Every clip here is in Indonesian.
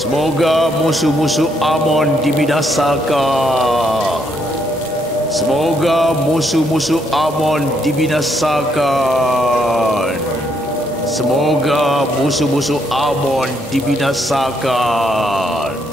Semoga musuh-musuh Amon dibinasakan. Semoga musuh-musuh Amon dibinasakan. Semoga musuh-musuh Amon dibinasakan.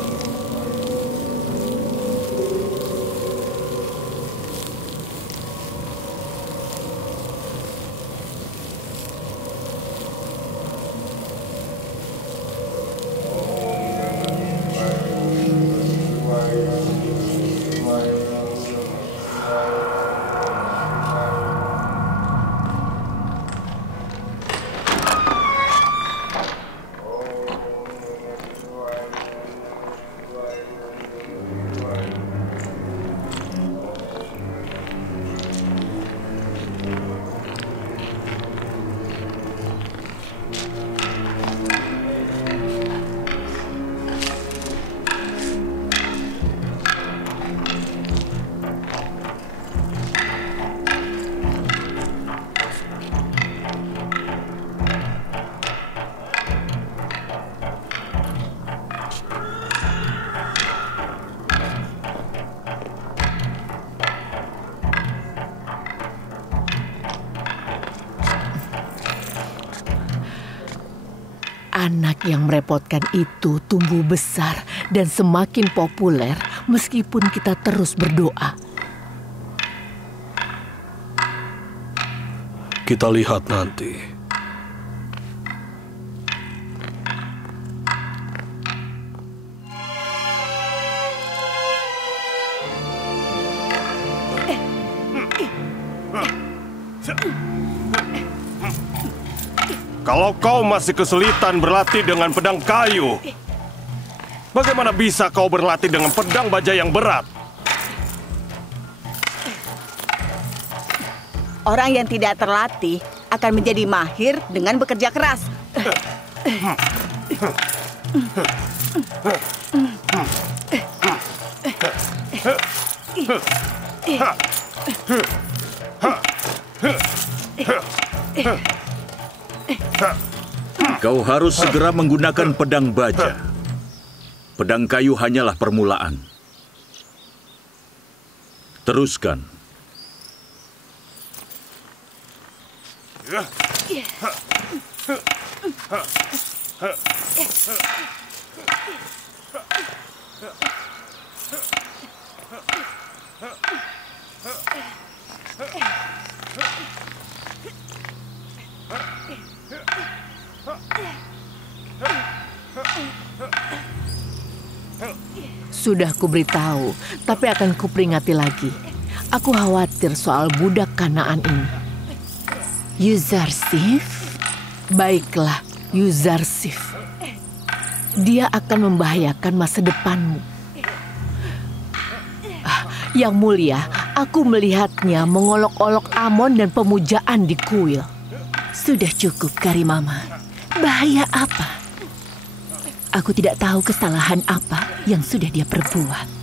Anak yang merepotkan itu tumbuh besar dan semakin populer meskipun kita terus berdoa. Kita lihat nanti. Kalau kau masih kesulitan berlatih dengan pedang kayu, bagaimana bisa kau berlatih dengan pedang baja yang berat? Orang yang tidak terlatih akan menjadi mahir dengan bekerja keras. Kau harus segera menggunakan pedang baja. Pedang kayu hanyalah permulaan. Teruskan. Sudah kuberitahu, tapi akan kuperingati lagi. Aku khawatir soal budak Kanaan ini. Yuzarsif? Baiklah, Yuzarsif. Dia akan membahayakan masa depanmu. Yang mulia, aku melihatnya mengolok-olok Amon dan pemujaan di kuil. Sudah cukup, Karimama. Bahaya apa? Aku tidak tahu kesalahan apa yang sudah dia perbuat.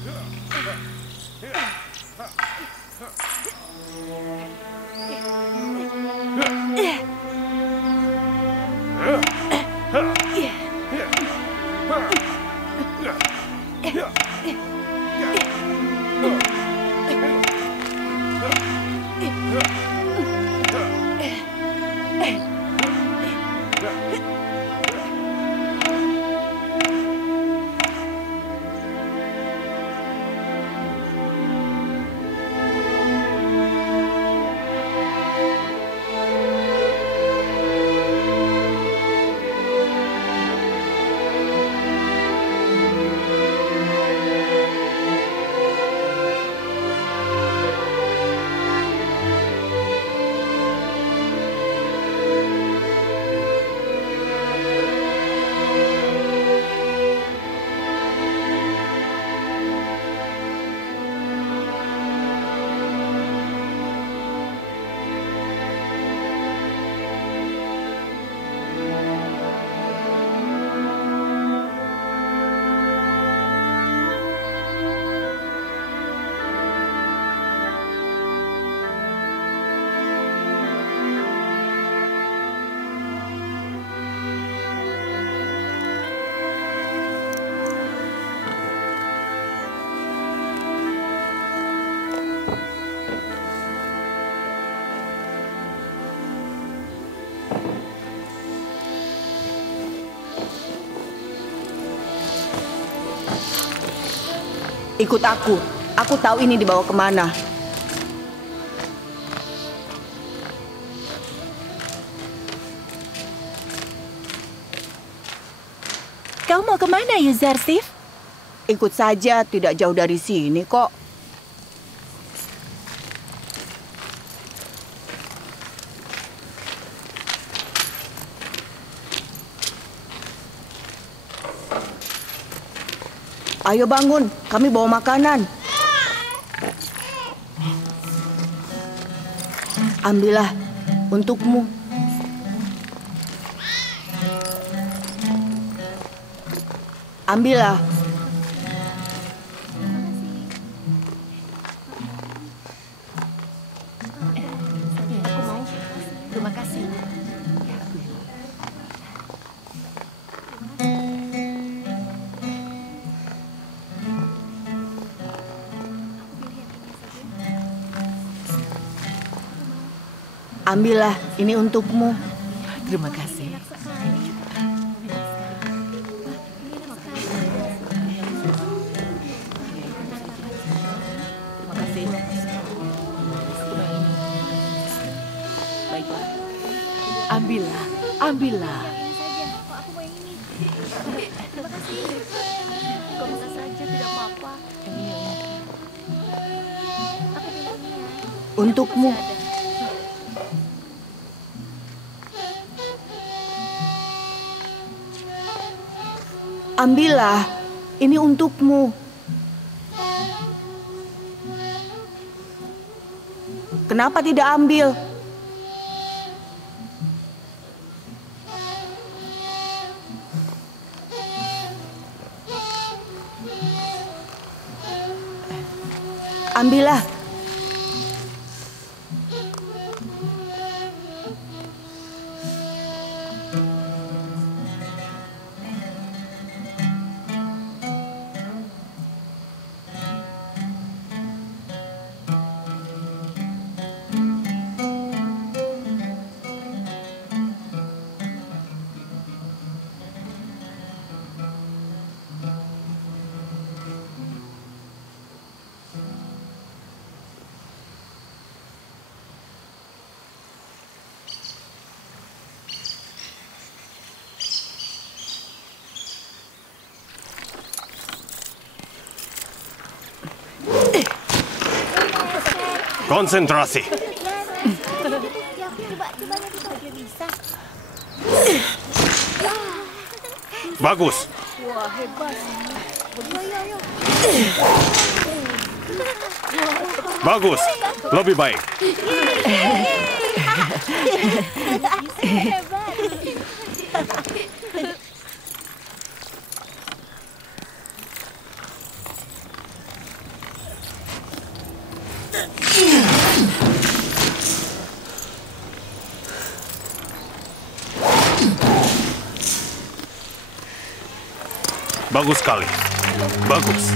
Ikut aku. Aku tahu ini dibawa kemana. Kau mau kemana, Yuzarsif? Ikut saja, tidak jauh dari sini kok. Ayo bangun, kami bawa makanan. Ambillah, untukmu. Ambillah. Terima kasih. Ambillah, ini untukmu. Terima kasih. Terima kasih. Baiklah. Ambillah, ambillah. Untukmu. Ambillah, ini untukmu. Kenapa tidak ambil? Ambillah. Konsentrasi. Bagus. Bagus. Lebih baik. Bagus sekali. Bagus.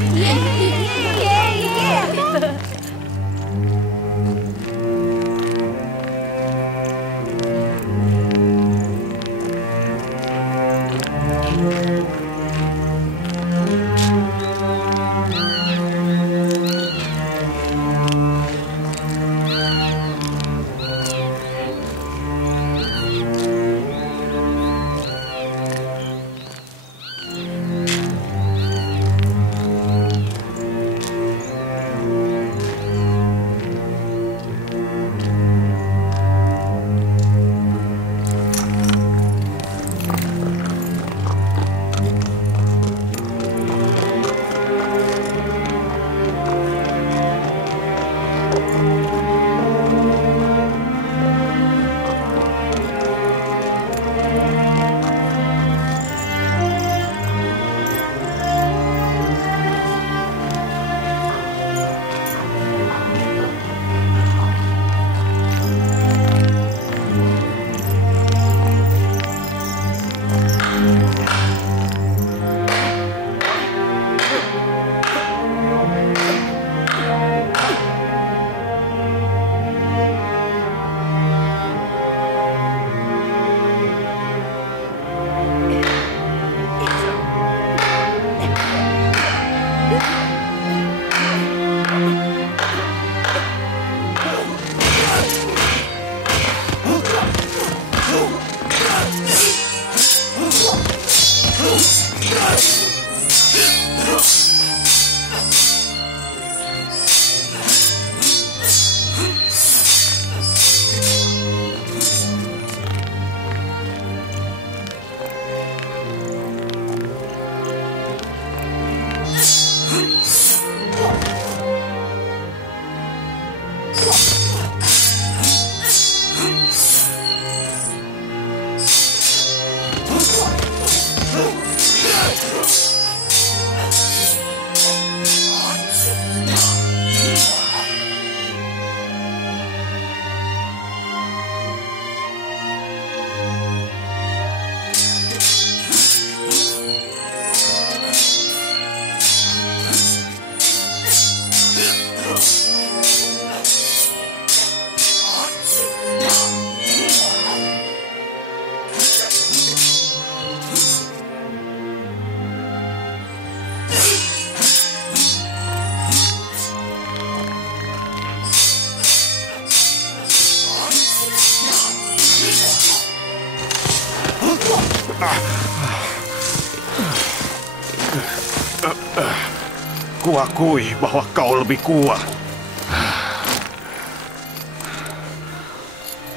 Kuakui bahwa kau lebih kuat.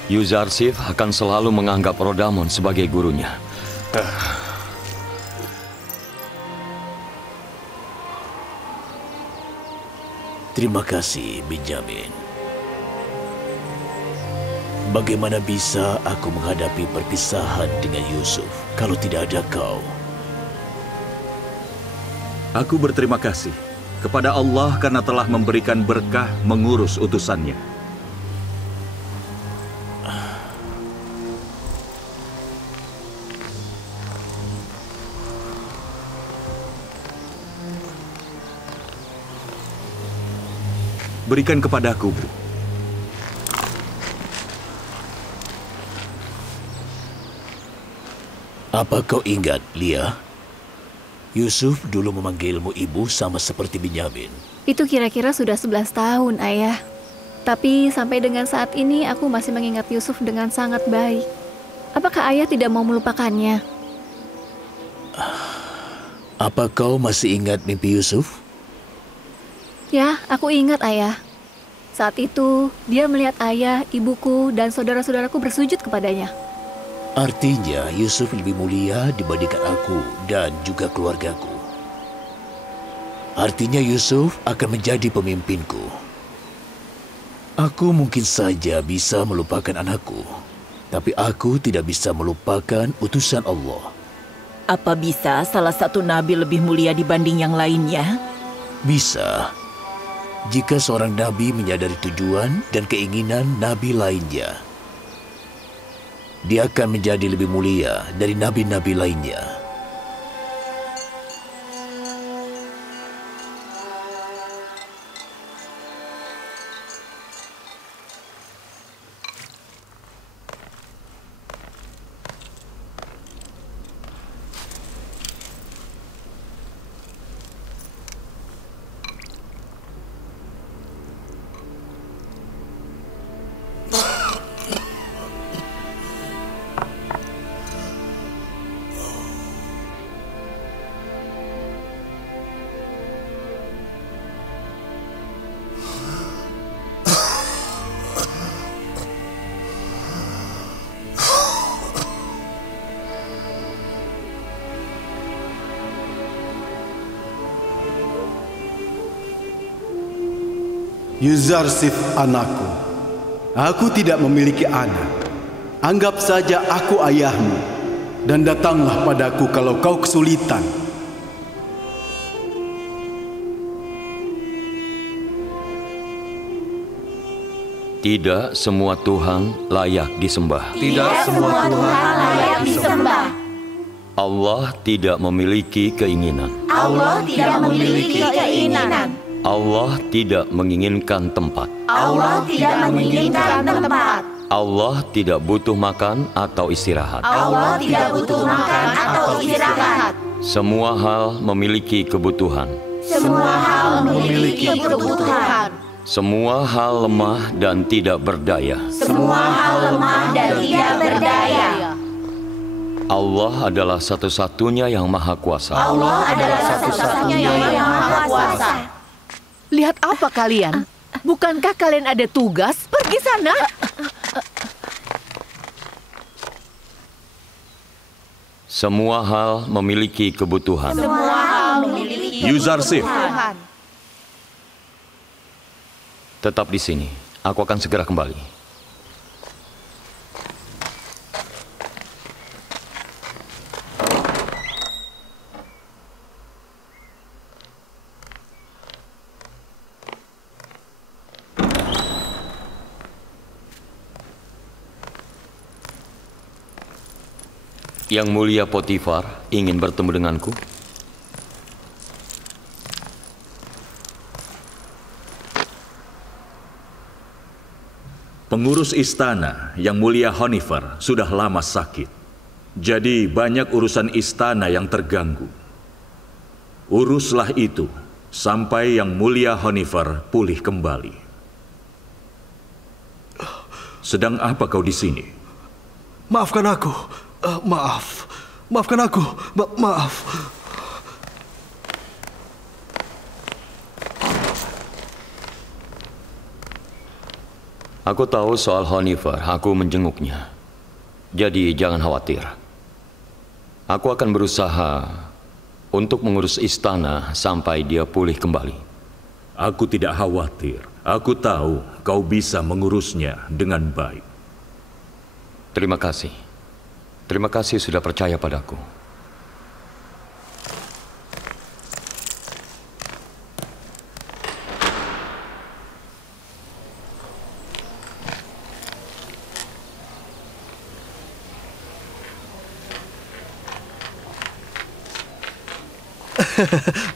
Yuzarsif akan selalu menganggap Rodamon sebagai gurunya. Terima kasih, Benjamin. Bagaimana bisa aku menghadapi perpisahan dengan Yusuf kalau tidak ada kau? Aku berterima kasih kepada Allah karena telah memberikan berkah mengurus utusannya. Berikan kepadaku, Bu. Apa kau ingat, Lia? Yusuf dulu memanggilmu ibu sama seperti Benyamin. Itu kira-kira sudah 11 tahun, Ayah. Tapi sampai dengan saat ini aku masih mengingat Yusuf dengan sangat baik. Apakah Ayah tidak mau melupakannya? Apa kau masih ingat mimpi Yusuf? Ya, aku ingat, Ayah. Saat itu, dia melihat ayah, ibuku, dan saudara-saudaraku bersujud kepadanya. Artinya Yusuf lebih mulia dibandingkan aku dan juga keluargaku. Artinya Yusuf akan menjadi pemimpinku. Aku mungkin saja bisa melupakan anakku, tapi aku tidak bisa melupakan utusan Allah. Apa bisa salah satu nabi lebih mulia dibanding yang lainnya? Bisa. Jika seorang nabi menyadari tujuan dan keinginan nabi lainnya, dia akan menjadi lebih mulia dari nabi-nabi lainnya. Yuzarsif anakku, aku tidak memiliki anak. Anggap saja aku ayahmu, dan datanglah padaku kalau kau kesulitan. Tidak semua Tuhan layak disembah. Tidak semua Tuhan layak disembah. Allah tidak memiliki keinginan. Allah tidak memiliki keinginan. Allah tidak menginginkan tempat. Allah tidak menginginkan tempat. Allah tidak butuh makan atau istirahat. Allah tidak butuh makan atau istirahat. Semua hal memiliki kebutuhan. Semua hal memiliki kebutuhan. Semua hal lemah dan tidak berdaya. Semua hal lemah dan tidak berdaya. Allah adalah satu-satunya yang maha kuasa. Allah adalah satu-satunya yang maha kuasa. Lihat apa kalian? Bukankah kalian ada tugas? Pergi sana. Semua hal memiliki kebutuhan. Semua hal memiliki Yuzarsif, Tuhan. Tetap di sini. Aku akan segera kembali. Yang Mulia Potifar ingin bertemu denganku. pengurus istana Yang Mulia Honeyfer sudah lama sakit. Jadi banyak urusan istana yang terganggu. Uruslah itu sampai Yang Mulia Honeyfer pulih kembali. Sedang apa kau di sini? Maafkan aku. Maafkan aku. Maaf. Aku tahu soal Honeyfer, aku menjenguknya. Jadi jangan khawatir. Aku akan berusaha untuk mengurus istana sampai dia pulih kembali. Aku tidak khawatir. Aku tahu kau bisa mengurusnya dengan baik. Terima kasih. Terima kasih sudah percaya padaku.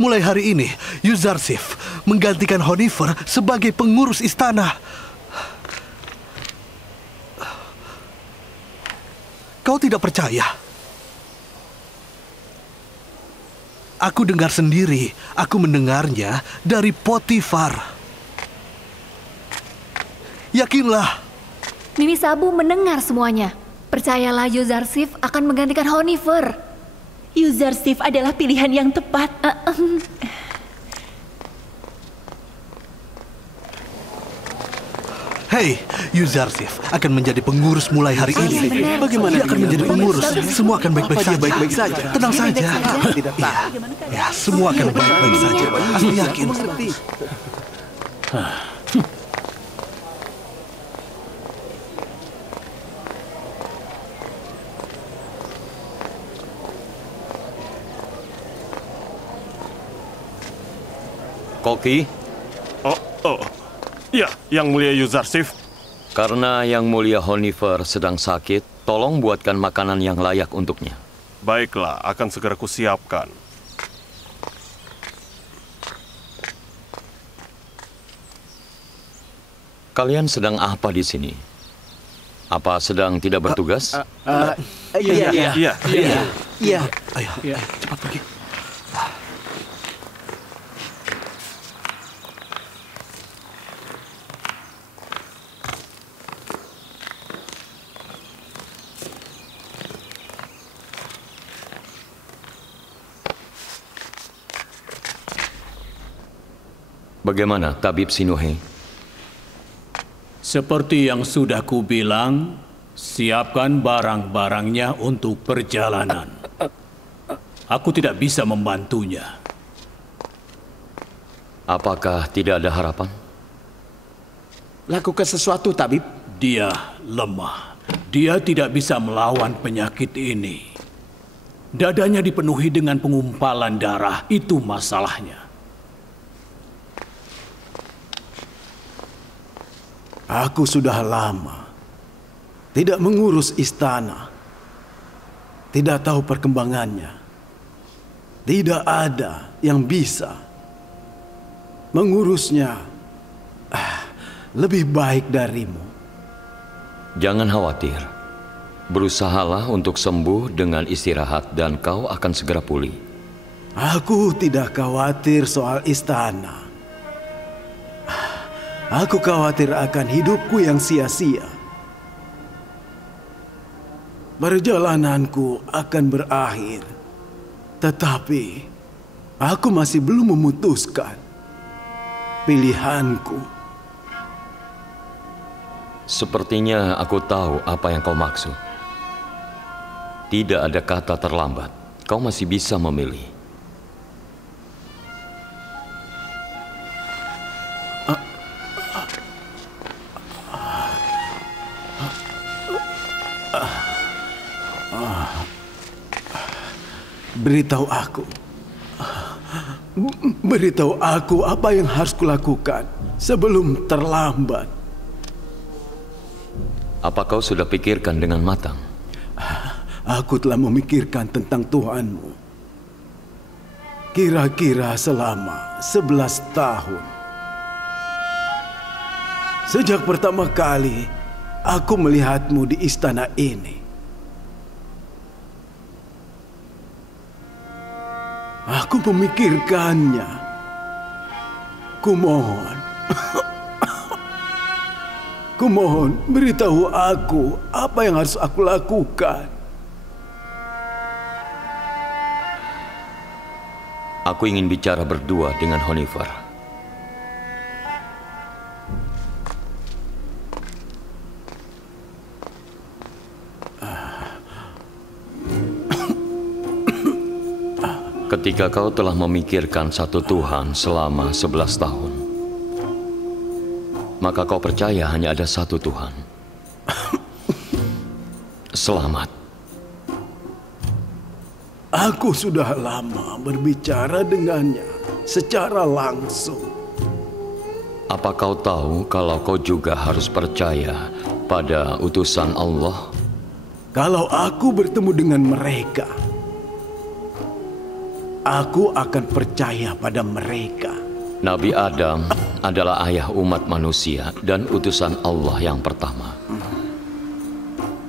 Mulai hari ini, Yuzarsif menggantikan Honeyfer sebagai pengurus istana. Kau tidak percaya? Aku dengar sendiri. Aku mendengarnya dari Potifar. Yakinlah. Mimi Sabu mendengar semuanya. Percayalah, Yuzarsif akan menggantikan Honeyfer. Yuzarsif adalah pilihan yang tepat. Hei, Yuzarsif akan menjadi pengurus mulai hari ini. Bagaimana dia akan menjadi pengurus? Semua akan baik-baik saja. Tenang saja. Ya, semua akan baik-baik saja. Aku yakin. Koki? Ya, Yang Mulia Yuzarsif. Karena Yang Mulia Honeyfer sedang sakit, tolong buatkan makanan yang layak untuknya. Baiklah, akan segera kusiapkan. Kalian sedang apa di sini? Apa sedang tidak bertugas? Iya. Ayo, cepat pergi. Bagaimana, Tabib Sinuhe? Seperti yang sudah kubilang, siapkan barang-barangnya untuk perjalanan. Aku tidak bisa membantunya. Apakah tidak ada harapan? Lakukan sesuatu, Tabib. Dia lemah. Dia tidak bisa melawan penyakit ini. Dadanya dipenuhi dengan pengumpalan darah. Itu masalahnya. Aku sudah lama tidak mengurus istana, tidak tahu perkembangannya. Tidak ada yang bisa mengurusnya lebih baik darimu. Jangan khawatir. Berusahalah untuk sembuh dengan istirahat dan kau akan segera pulih. Aku tidak khawatir soal istana. Aku khawatir akan hidupku yang sia-sia. perjalananku akan berakhir. Tetapi aku masih belum memutuskan pilihanku. Sepertinya aku tahu apa yang kau maksud. Tidak ada kata terlambat. Kau masih bisa memilih. Beritahu aku apa yang harus kulakukan sebelum terlambat. Apa kau sudah pikirkan dengan matang? Aku telah memikirkan tentang Tuhanmu. Kira-kira selama 11 tahun. Sejak pertama kali aku melihatmu di istana ini. Aku memikirkannya. Kumohon. Kumohon, beritahu aku apa yang harus aku lakukan. Aku ingin bicara berdua dengan Honifer. Ketika kau telah memikirkan satu Tuhan selama 11 tahun, maka kau percaya hanya ada satu Tuhan. Selamat. Aku sudah lama berbicara dengannya secara langsung. Apa kau tahu kalau kau juga harus percaya pada utusan Allah? Kalau aku bertemu dengan mereka, aku akan percaya pada mereka. Nabi Adam adalah ayah umat manusia dan utusan Allah yang pertama.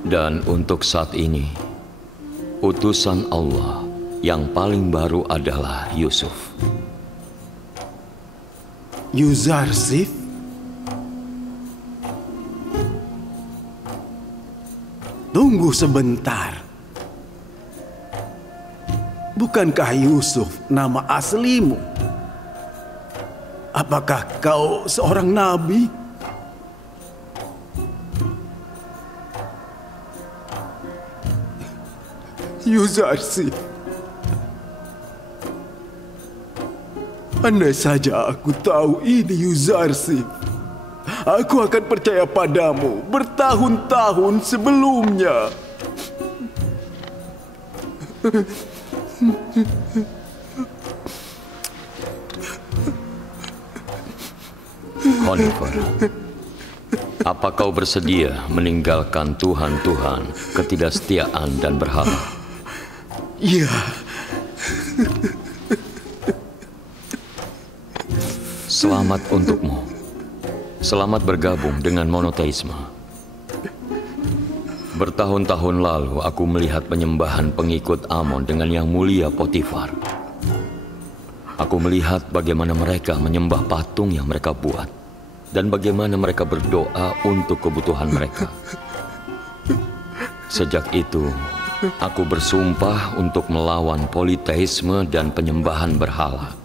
Dan untuk saat ini, utusan Allah yang paling baru adalah Yusuf. Yuzarsif? Tunggu sebentar. Bukankah Yusuf nama aslimu? Apakah kau seorang nabi? Yuzarsif, andai saja aku tahu ini Yuzarsif, aku akan percaya padamu bertahun-tahun sebelumnya. Honifer, apa kau bersedia meninggalkan Tuhan-Tuhan, ketidaksetiaan dan berhala? Iya. Selamat untukmu. Selamat bergabung dengan monoteisme. Bertahun-tahun lalu aku melihat penyembahan pengikut Amon dengan yang mulia Potifar. Aku melihat bagaimana mereka menyembah patung yang mereka buat dan bagaimana mereka berdoa untuk kebutuhan mereka. Sejak itu, aku bersumpah untuk melawan politeisme dan penyembahan berhala.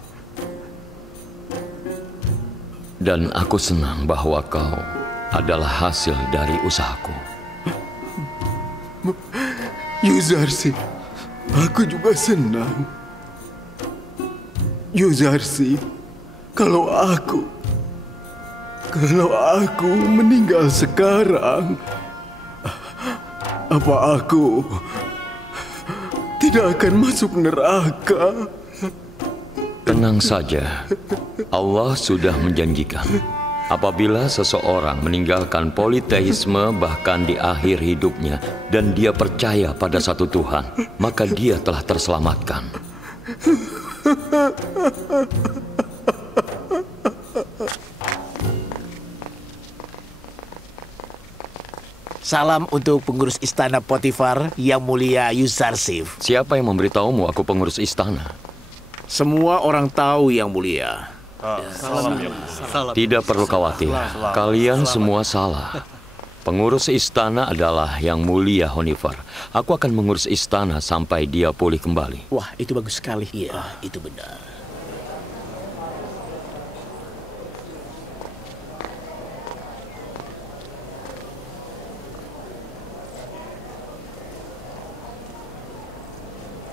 Dan aku senang bahwa kau adalah hasil dari usahaku. Yuzarsif, aku juga senang. Yuzarsif, kalau aku meninggal sekarang, apa aku tidak akan masuk neraka? Tenang saja, Allah sudah menjanjikan apabila seseorang meninggalkan politeisme bahkan di akhir hidupnya dan dia percaya pada satu Tuhan, maka dia telah terselamatkan. Salam untuk pengurus istana Potifar yang mulia Yuzarsif. Siapa yang memberitahumu aku pengurus istana? Semua orang tahu yang mulia. Tidak perlu khawatir, kalian semua salah. Pengurus istana adalah Yang Mulia Honifer. Aku akan mengurus istana sampai dia pulih kembali. Wah, itu bagus sekali. Iya, itu benar.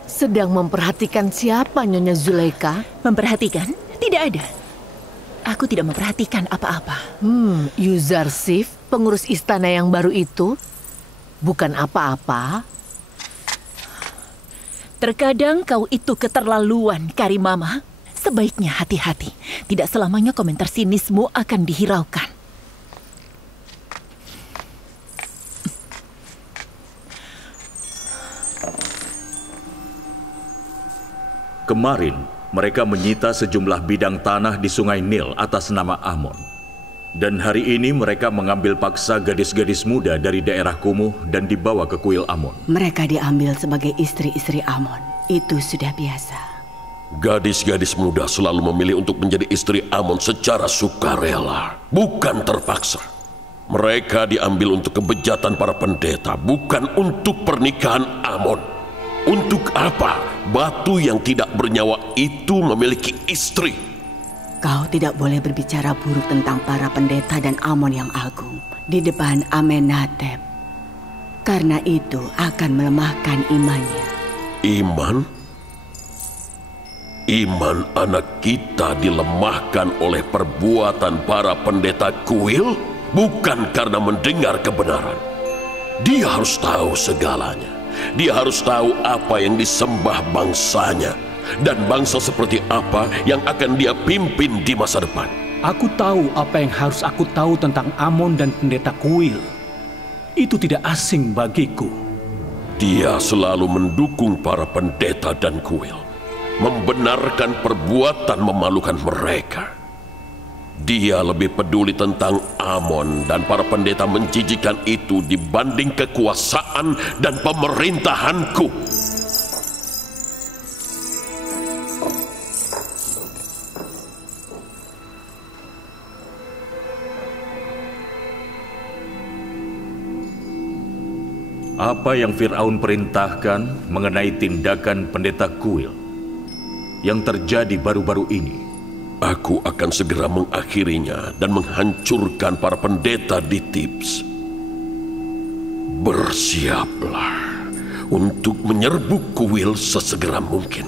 Sedang memperhatikan siapa, Nyonya Zuleika? Memperhatikan? Tidak ada. Aku tidak memperhatikan apa-apa. Yuzarsif, pengurus istana yang baru itu, bukan apa-apa. Terkadang kau itu keterlaluan, Karimama. Sebaiknya hati-hati. Tidak selamanya komentar sinismu akan dihiraukan. Kemarin, mereka menyita sejumlah bidang tanah di Sungai Nil atas nama Amon. Dan hari ini mereka mengambil paksa gadis-gadis muda dari daerah kumuh dan dibawa ke kuil Amon. Mereka diambil sebagai istri-istri Amon. Itu sudah biasa. Gadis-gadis muda selalu memilih untuk menjadi istri Amon secara sukarela, bukan terpaksa. Mereka diambil untuk kebejatan para pendeta, bukan untuk pernikahan Amon. Untuk apa batu yang tidak bernyawa itu memiliki istri? Kau tidak boleh berbicara buruk tentang para pendeta dan Amon yang agung di depan Amenhotep. Karena itu akan melemahkan imannya. Iman? Iman anak kita dilemahkan oleh perbuatan para pendeta kuil? Bukan karena mendengar kebenaran. Dia harus tahu segalanya. Dia harus tahu apa yang disembah bangsanya dan bangsa seperti apa yang akan dia pimpin di masa depan. Aku tahu apa yang harus aku tahu tentang Amon dan pendeta kuil. Itu tidak asing bagiku. Dia selalu mendukung para pendeta dan kuil, membenarkan perbuatan memalukan mereka. Dia lebih peduli tentang Amon dan para pendeta menjijikan itu dibanding kekuasaan dan pemerintahanku. Apa yang Fir'aun perintahkan mengenai tindakan pendeta kuil yang terjadi baru-baru ini? Aku akan segera mengakhirinya dan menghancurkan para pendeta di Thebes. Bersiaplah untuk menyerbu kuil sesegera mungkin.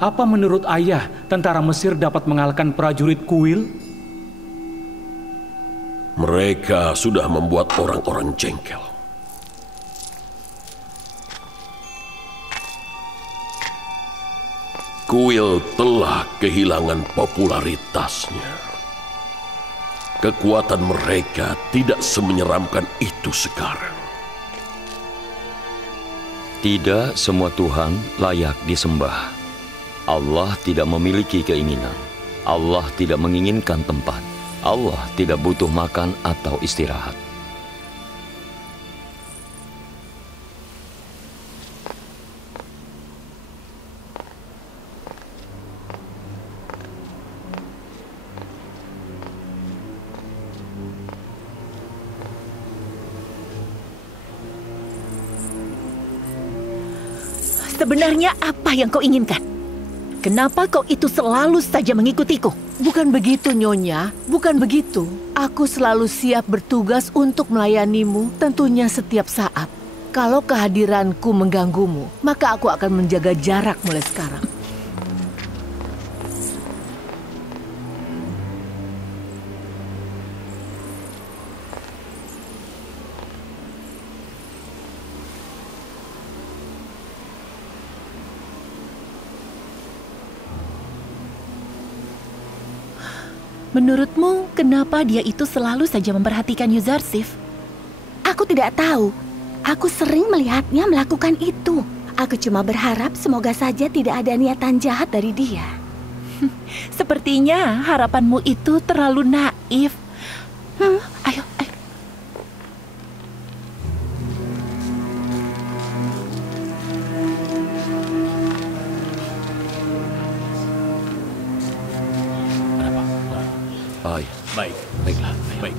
Apa menurut ayah tentara Mesir dapat mengalahkan prajurit kuil? Mereka sudah membuat orang-orang jengkel. Kuil telah kehilangan popularitasnya. Kekuatan mereka tidak semenyeramkan itu sekarang. Tidak semua Tuhan layak disembah. Allah tidak memiliki keinginan. Allah tidak menginginkan tempat. Allah tidak butuh makan atau istirahat. Sebenarnya apa yang kau inginkan? Kenapa kau itu selalu saja mengikutiku? Bukan begitu, Nyonya. Bukan begitu. Aku selalu siap bertugas untuk melayanimu, tentunya setiap saat. Kalau kehadiranku mengganggumu, maka aku akan menjaga jarak mulai sekarang. Menurutmu, kenapa dia itu selalu saja memperhatikan Yuzarsif? Aku tidak tahu. Aku sering melihatnya melakukan itu. Aku cuma berharap semoga saja tidak ada niatan jahat dari dia. Sepertinya harapanmu itu terlalu naif. Ayo. Baiklah, baik.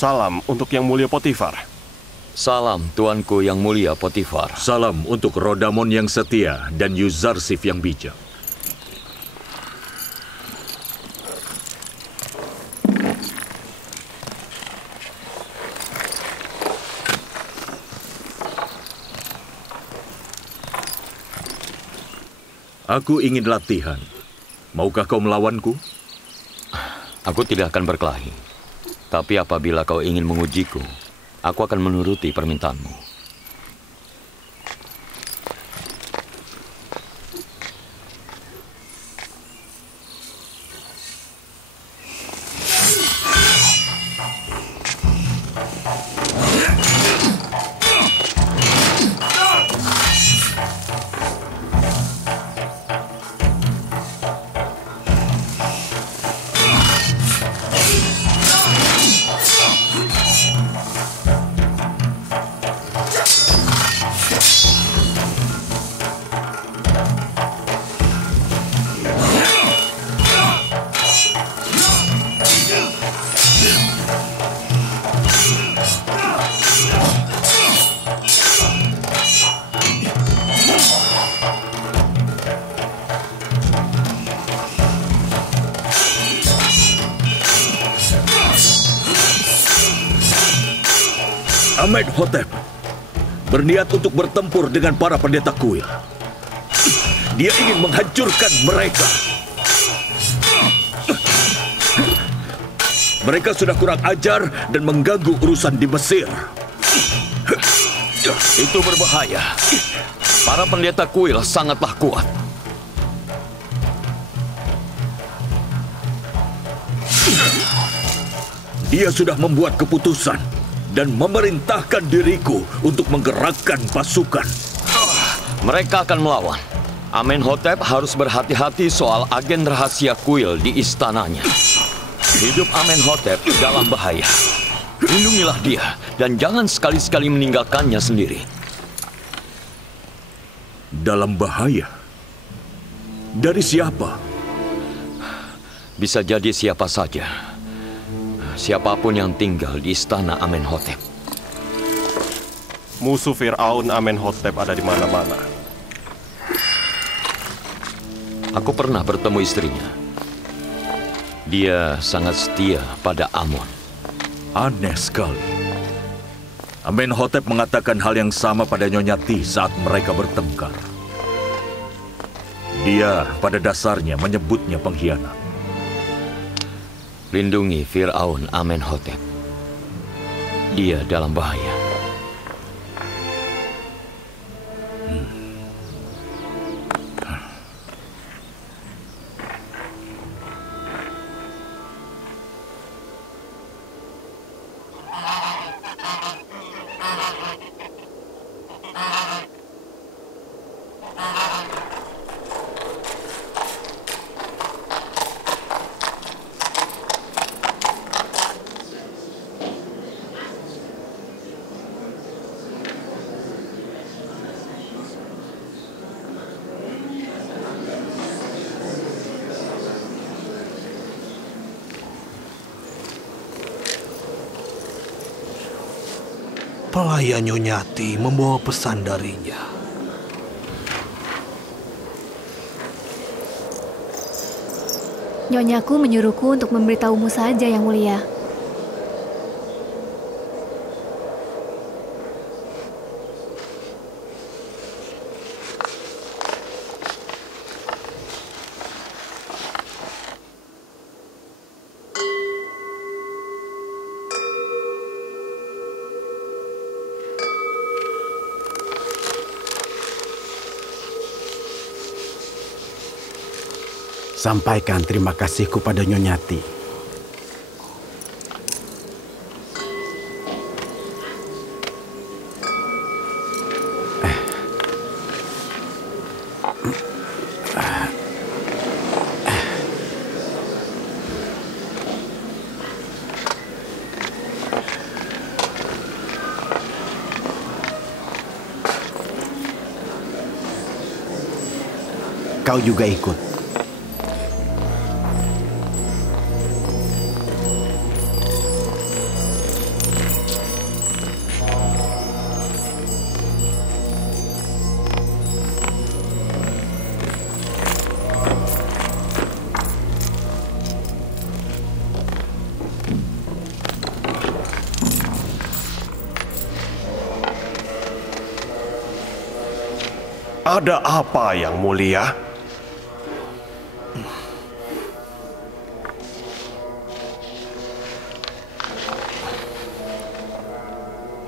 Salam untuk Yang Mulia Potifar. Salam tuanku Yang Mulia Potifar. Salam untuk Rodamon yang setia dan Yuzarsif yang bijak. Aku ingin latihan. Maukah kau melawanku? Aku tidak akan berkelahi. Tapi apabila kau ingin mengujiku, aku akan menuruti permintaanmu. Amenhotep berniat untuk bertempur dengan para pendeta kuil. Dia ingin menghancurkan mereka. Mereka sudah kurang ajar dan mengganggu urusan di Mesir. Itu berbahaya. Para pendeta kuil sangatlah kuat. Dia sudah membuat keputusan dan memerintahkan diriku untuk menggerakkan pasukan. Mereka akan melawan. Amenhotep harus berhati-hati soal agen rahasia kuil di istananya. Hidup Amenhotep dalam bahaya. Lindungilah dia dan jangan sekali-sekali meninggalkannya sendiri. Dalam bahaya? Dari siapa? Bisa jadi siapa saja. Siapapun yang tinggal di istana Amenhotep. Musuh Fir'aun Amenhotep ada di mana-mana. Aku pernah bertemu istrinya. Dia sangat setia pada Amon. Aneh sekali. Amenhotep mengatakan hal yang sama pada Nyonya Ti saat mereka bertengkar. Dia pada dasarnya menyebutnya pengkhianat. Lindungi Fir'aun Amenhotep. Dia dalam bahaya. Pelayan Nyonya Ti membawa pesan darinya. Nyonyaku menyuruhku untuk memberitahumu saja, Yang Mulia. Sampaikan terima kasihku pada Nyonyati. Kau juga ikut. Ada apa, Yang Mulia?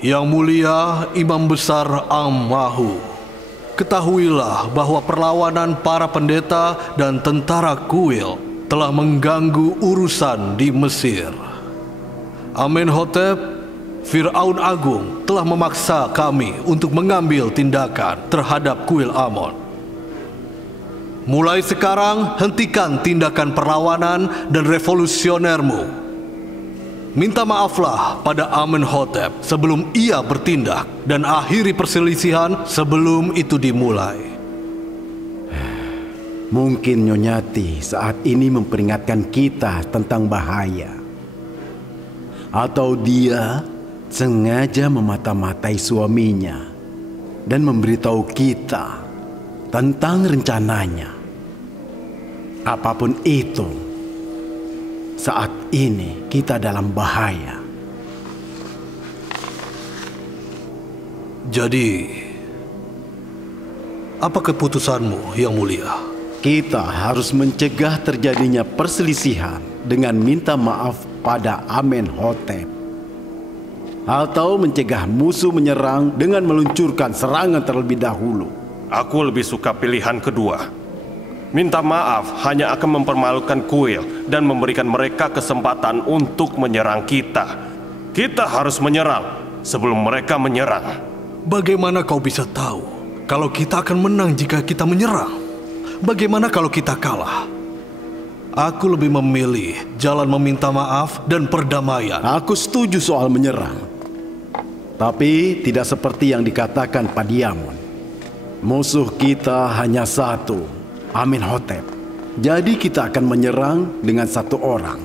Yang Mulia Imam Besar Ang-Mahu, ketahuilah bahwa perlawanan para pendeta dan tentara Kuil telah mengganggu urusan di Mesir. Amenhotep, Fir'aun Agung telah memaksa kami untuk mengambil tindakan terhadap Kuil Amon. Mulai sekarang, hentikan tindakan perlawanan dan revolusionermu. Minta maaflah pada Amenhotep sebelum ia bertindak dan akhiri perselisihan sebelum itu dimulai. Mungkin Nyonyati saat ini memperingatkan kita tentang bahaya. Atau dia sengaja memata-matai suaminya dan memberitahu kita tentang rencananya. Apapun itu, saat ini kita dalam bahaya. Jadi, apa keputusanmu, Yang Mulia? Kita harus mencegah terjadinya perselisihan dengan minta maaf pada Amenhotep. Atau mencegah musuh menyerang dengan meluncurkan serangan terlebih dahulu. Aku lebih suka pilihan kedua. Minta maaf hanya akan mempermalukan Kuil dan memberikan mereka kesempatan untuk menyerang kita. Kita harus menyerang sebelum mereka menyerang. Bagaimana kau bisa tahu kalau kita akan menang jika kita menyerang? Bagaimana kalau kita kalah? Aku lebih memilih jalan meminta maaf dan perdamaian. Aku setuju soal menyerang. Tapi tidak seperti yang dikatakan Padiamon. Musuh kita hanya satu, Amenhotep. Jadi kita akan menyerang dengan satu orang.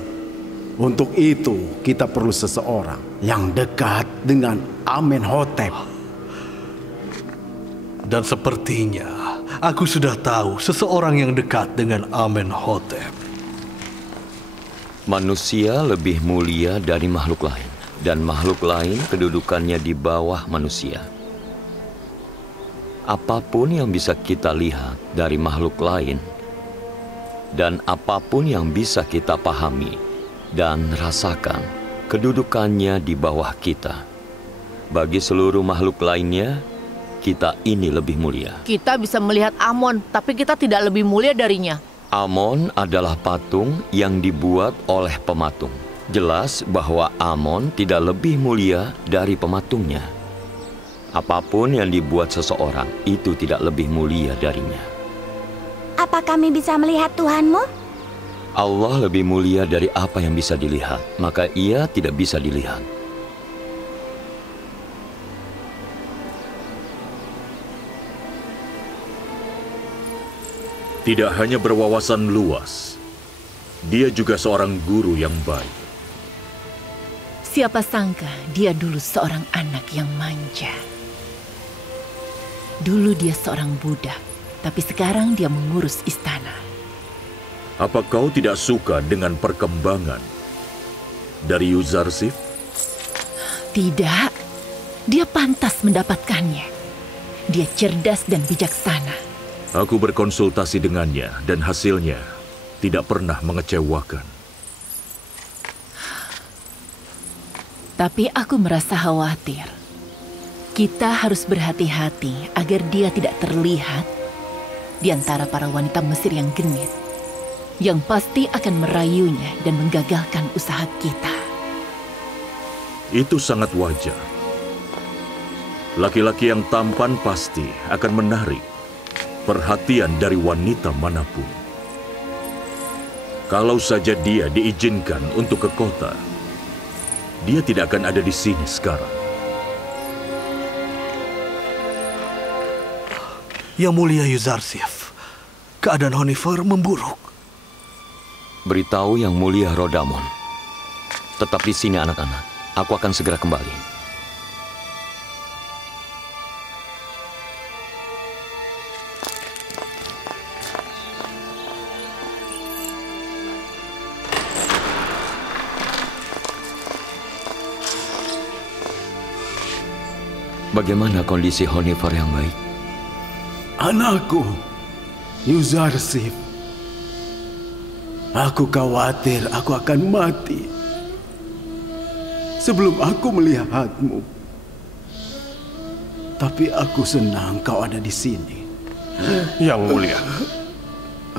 Untuk itu kita perlu seseorang yang dekat dengan Amenhotep. Dan sepertinya aku sudah tahu seseorang yang dekat dengan Amenhotep. Manusia lebih mulia dari makhluk lain, dan makhluk lain kedudukannya di bawah manusia. Apapun yang bisa kita lihat dari makhluk lain, dan apapun yang bisa kita pahami dan rasakan, kedudukannya di bawah kita. Bagi seluruh makhluk lainnya, kita ini lebih mulia. Kita bisa melihat Amon, tapi kita tidak lebih mulia darinya. Amon adalah patung yang dibuat oleh pematung. Jelas bahwa Amon tidak lebih mulia dari pematungnya. Apapun yang dibuat seseorang, itu tidak lebih mulia darinya. Apa kami bisa melihat Tuhanmu? Allah lebih mulia dari apa yang bisa dilihat, maka ia tidak bisa dilihat. Tidak hanya berwawasan luas, dia juga seorang guru yang baik. Siapa sangka dia dulu seorang anak yang manja. Dulu dia seorang budak, tapi sekarang dia mengurus istana. Apa kau tidak suka dengan perkembangan dari Yuzarsif? Tidak, dia pantas mendapatkannya. Dia cerdas dan bijaksana. Aku berkonsultasi dengannya dan hasilnya tidak pernah mengecewakan. Tapi aku merasa khawatir. Kita harus berhati-hati agar dia tidak terlihat di antara para wanita Mesir yang genit. yang pasti akan merayunya dan menggagalkan usaha kita. Itu sangat wajar. Laki-laki yang tampan pasti akan menarik perhatian dari wanita manapun. Kalau saja dia diizinkan untuk ke kota, dia tidak akan ada di sini sekarang. Yang Mulia Yuzarsif, keadaan Honifer memburuk. Beritahu Yang Mulia Rodamon. Tetap di sini anak-anak. Aku akan segera kembali. Bagaimana kondisi Honifer yang baik? Anakku, Yuzarsif. Aku khawatir aku akan mati sebelum aku melihatmu. Tapi aku senang kau ada di sini. Yang Mulia,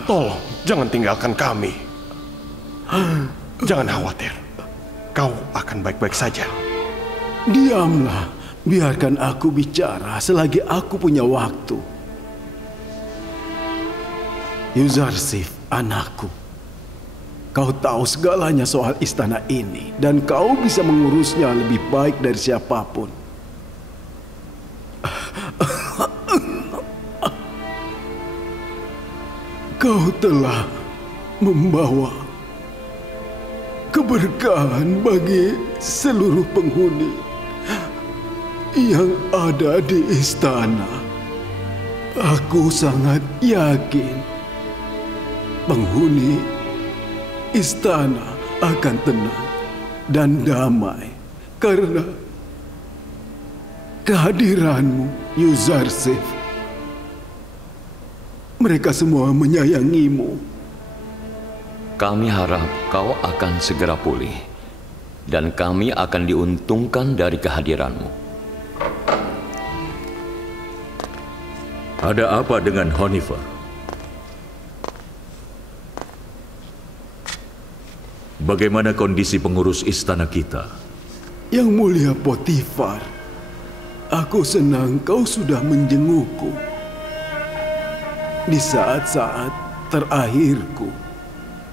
tolong jangan tinggalkan kami. Jangan khawatir, kau akan baik-baik saja. Diamlah, biarkan aku bicara selagi aku punya waktu. Yuzarsif, anakku. Kau tahu segalanya soal istana ini, dan kau bisa mengurusnya lebih baik dari siapapun. Kau telah membawa keberkahan bagi seluruh penghuni yang ada di istana. Aku sangat yakin penghuni istana akan tenang dan damai karena kehadiranmu, Yuzarsif. Mereka semua menyayangimu. Kami harap kau akan segera pulih, dan kami akan diuntungkan dari kehadiranmu. Ada apa dengan Honifer? Bagaimana kondisi pengurus istana kita? Yang Mulia Potifar, aku senang kau sudah menjengukku di saat-saat terakhirku.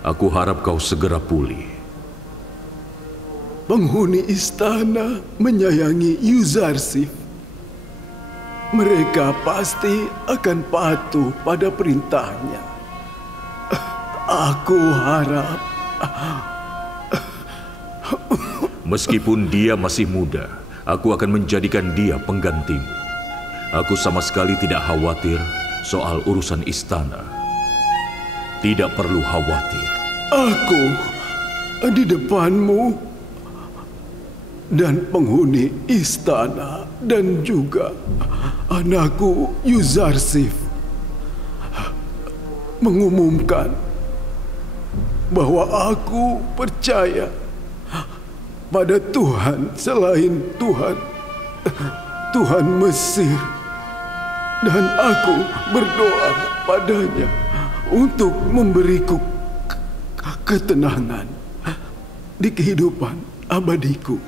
Aku harap kau segera pulih. Penghuni istana menyayangi Yuzarsif. Mereka pasti akan patuh pada perintahnya. Aku harap... Meskipun dia masih muda, aku akan menjadikan dia penggantimu. Aku sama sekali tidak khawatir soal urusan istana. Tidak perlu khawatir. Aku di depanmu dan penghuni istana dan juga anakku Yuzarsif mengumumkan bahwa aku percaya pada Tuhan selain Tuhan Mesir, dan aku berdoa padanya untuk memberiku ketenangan di kehidupan abadiku.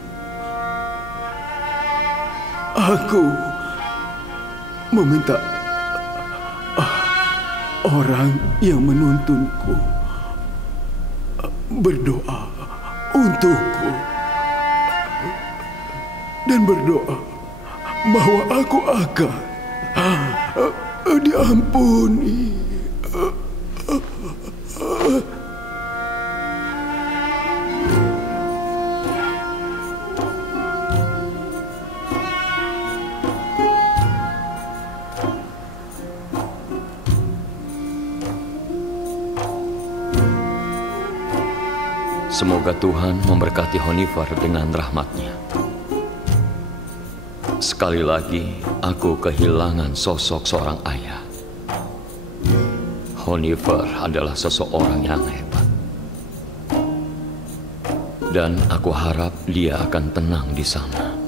Aku meminta orang yang menuntunku berdoa untukku dan berdoa bahwa aku akan diampuni. Semoga Tuhan memberkati Honifer dengan rahmat-Nya. Sekali lagi, aku kehilangan sosok seorang ayah. Honifer adalah seseorang yang hebat. Dan aku harap dia akan tenang di sana.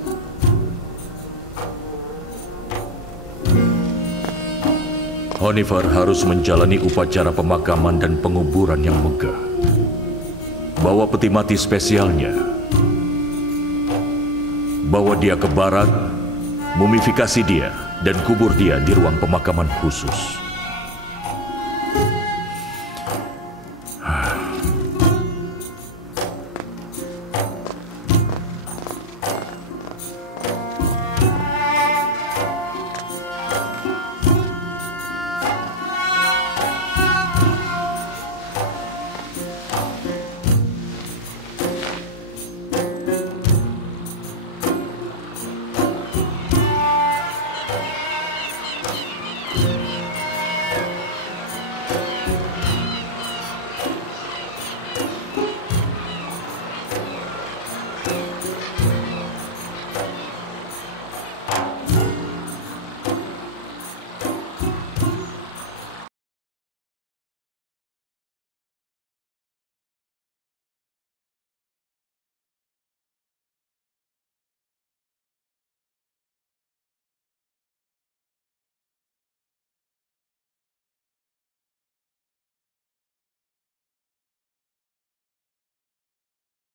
Honeyfar harus menjalani upacara pemakaman dan penguburan yang megah. Bawa peti mati spesialnya. Bawa dia ke barak, mumifikasi dia, dan kubur dia di ruang pemakaman khusus.